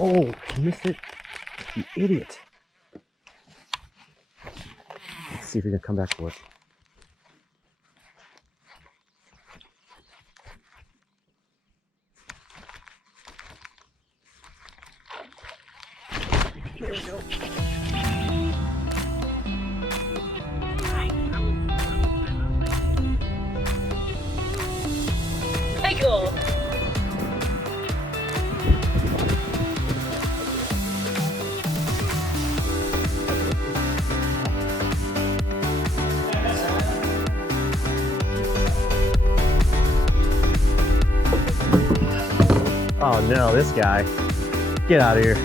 Oh, I missed it. You idiot. Let's see if we can come back for it. There we go. Michael! Oh no, this guy. Get out of here.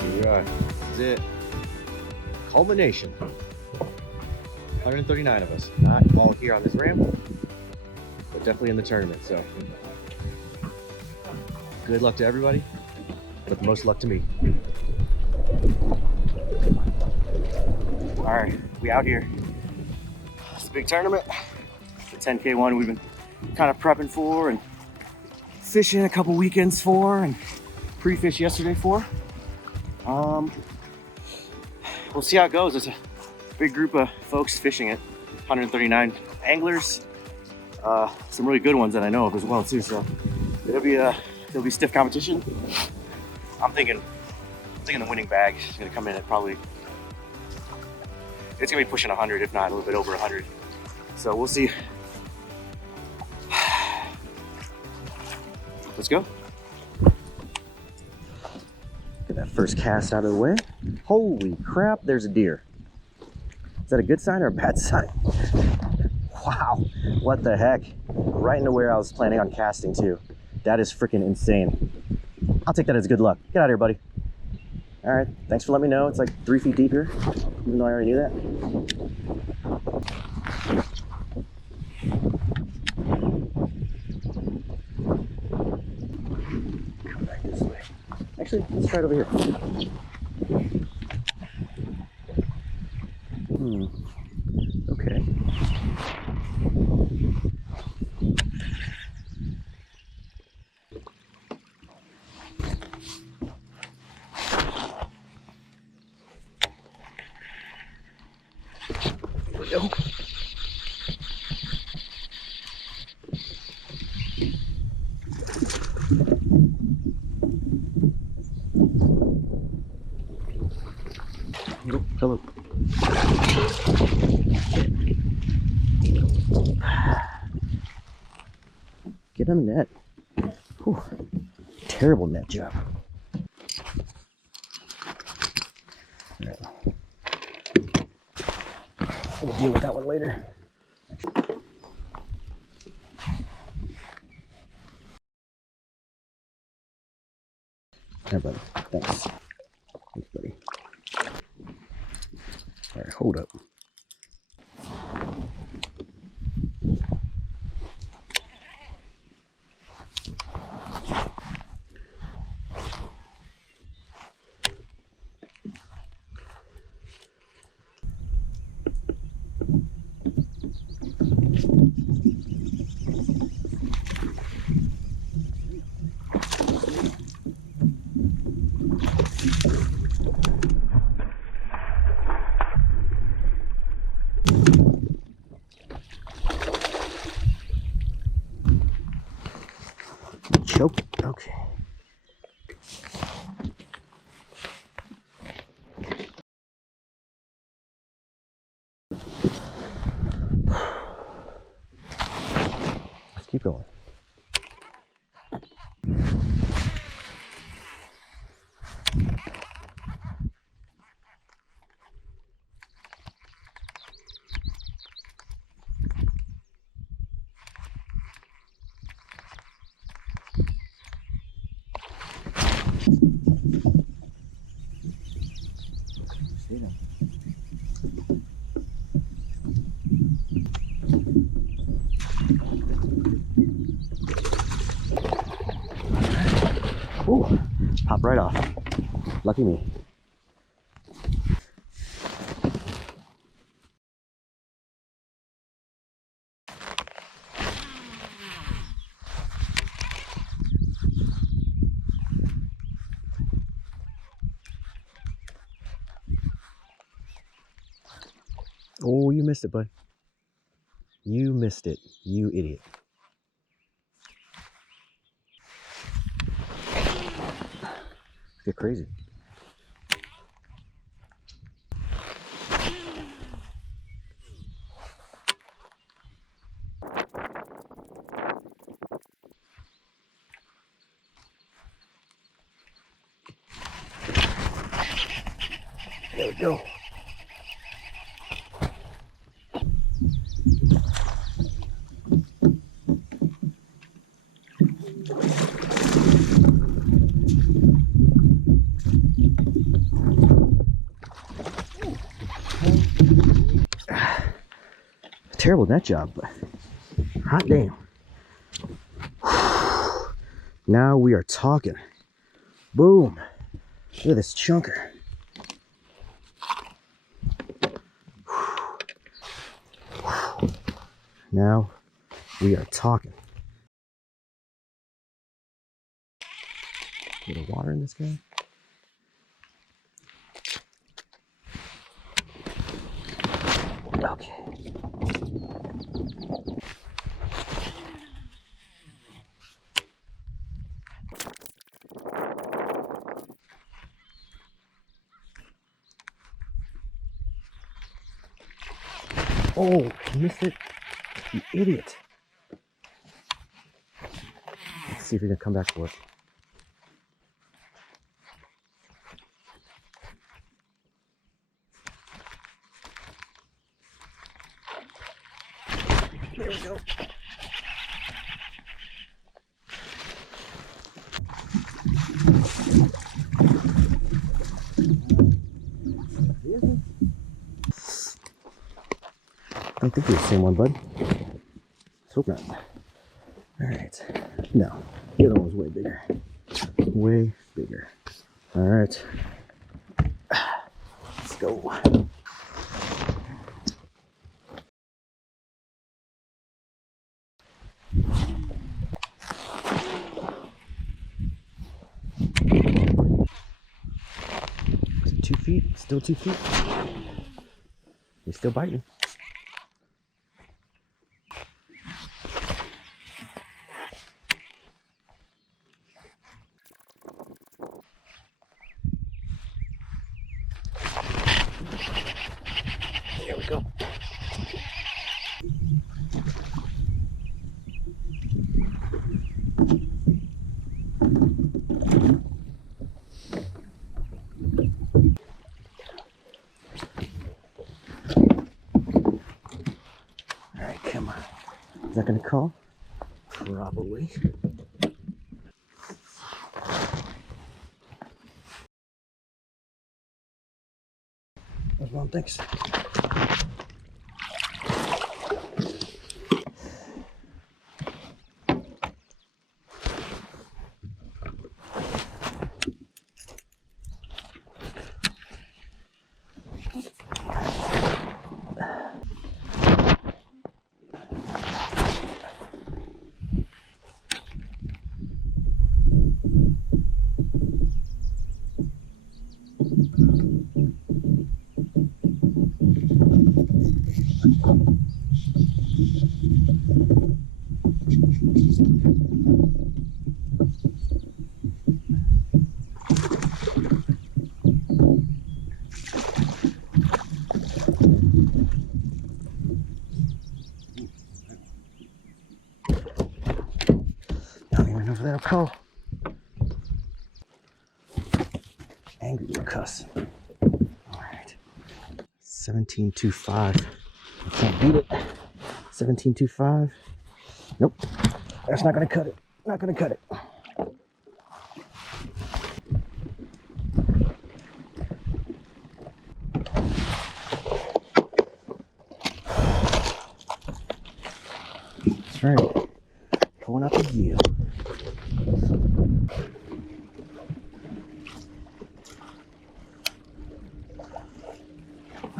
Here we are. This is it. Culmination. 139 of us. Not all here on this ramp, but definitely in the tournament. So good luck to everybody, but the most luck to me. All right, we out here. It's a big tournament. The 10K one we've been kind of prepping for and fishing a couple weekends for and pre-fish yesterday for. We'll see how it goes. It's a big group of folks fishing it. 139 anglers. Some really good ones that I know of as well too. So it'll be stiff competition. I'm thinking the winning bag is gonna come in at probably, it's gonna be pushing 100, if not a little bit over 100. So we'll see. Let's go. Get that first cast out of the way. Holy crap, there's a deer. Is that a good sign or a bad sign? Wow, what the heck? Right into where I was planning on casting too. That is freaking insane. I'll take that as good luck. Get out of here, buddy. All right, thanks for letting me know. It's like 3 feet deep here, even though I already knew that. Come back this way. Actually, let's try it over here. Okay. Here we go. Nope, hello. Get on the net. Whew. Terrible net job. All right. We'll deal with that one later. All right, buddy. Thanks. Thanks, buddy. All right, hold up. Choke. Okay. Let's keep going. See them. Ooh, pop right off. Lucky me. Oh, you missed it, bud. You missed it, you idiot. Get crazy. There we go. Terrible net job, but hot damn. Now we are talking. Boom. Look at this chunker. Now we are talking. A little water in this guy. Okay. Oh, you missed it. You idiot. Let's see if we can come back for it. There we go. I think they're the same one, bud. Let's hope not. Alright. No. The other one was way bigger. Way bigger. Alright. Let's go. Is it 2 feet? Still 2 feet? He's still biting. There we go. Alright, come on. Is that gonna call? Probably. That's Mom thinks. I don't even know if that'll call. Angry little cuss. Alright. 17.25. I can't beat it. 17.25. Nope. That's not gonna cut it. Not gonna cut it. That's right. Pulling up a yield.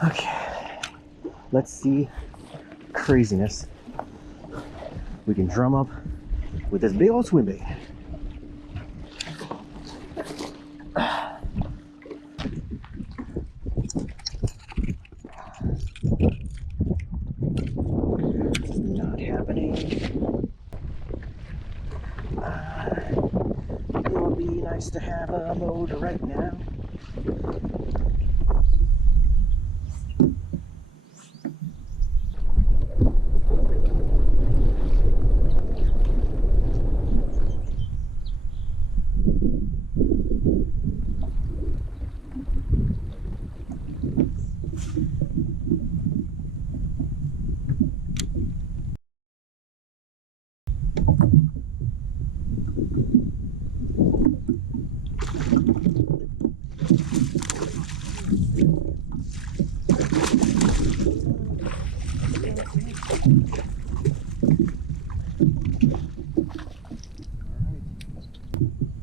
Okay. Let's see craziness we can drum up with this big old swim bait. happening. It would be nice to have a motor right now.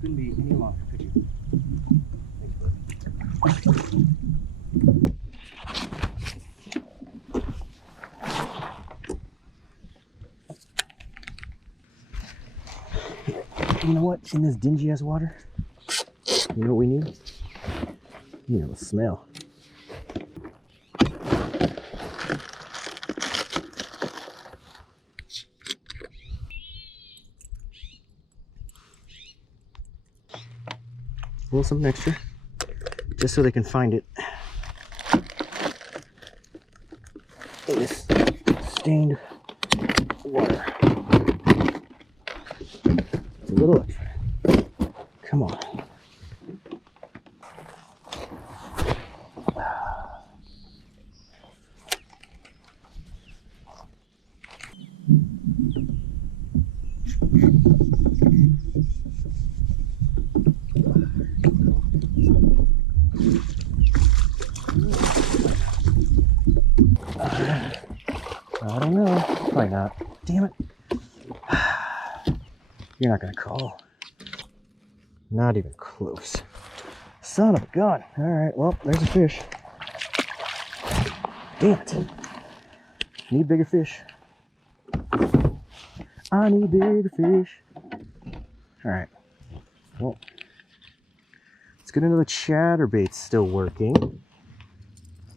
Couldn't be any longer, could you? You know what? In this dingy ass water, you know what we need? You know, the smell. A little something extra, just so they can find it in this stained water. It's a little extra. Come on. I don't know. Probably not. Damn it. You're not gonna call. Not even close. Son of a gun. Alright, well, there's a fish. Damn it. Need bigger fish. I need bigger fish. Alright. Well, let's get into the chatterbait's still working.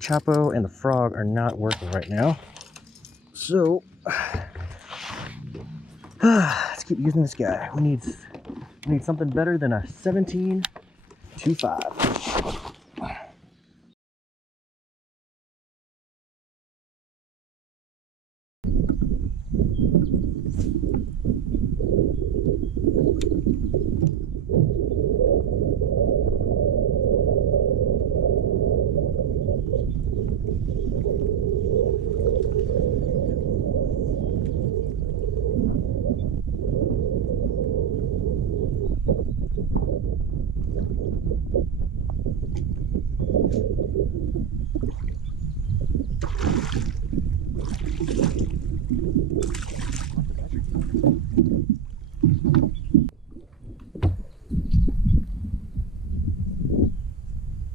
Chapo and the frog are not working right now. So let's keep using this guy. We need something better than a 17.25.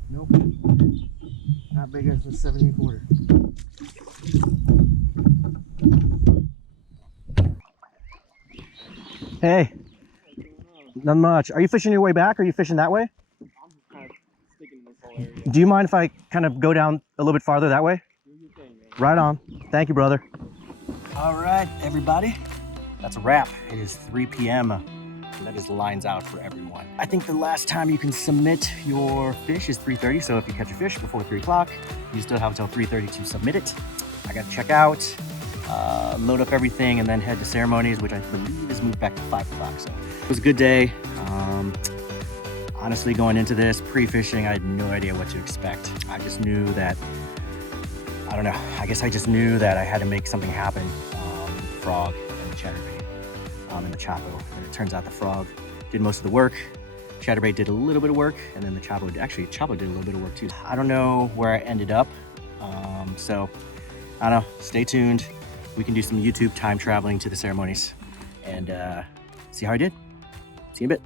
Nope. Not big as the 7.25. Hey. Not much. Are you fishing your way back? Or are you fishing that way? I'm just kind of sticking in this whole area. Do you mind if I kind of go down a little bit farther that way? Do your thing, man. Right on. Thank you, brother. All right, everybody. That's a wrap. It is 3 p.m. And that is lines out for everyone. I think the last time you can submit your fish is 3:30. So if you catch a fish before 3 o'clock, you still have until 3:30 to submit it. I got to check out, load up everything, and then head to ceremonies, which I believe is moved back to 5 o'clock. So it was a good day. Honestly, going into this pre-fishing, I had no idea what to expect. I just knew that, I don't know, I guess I just knew that I had to make something happen. Frog and the chatterbait and the chapo. And it turns out the frog did most of the work. Chatterbait did a little bit of work, and then the chapo, actually chapo did a little bit of work too. I don't know where I ended up. So I don't know, stay tuned. We can do some YouTube time traveling to the ceremonies and see how I did. See you in a bit.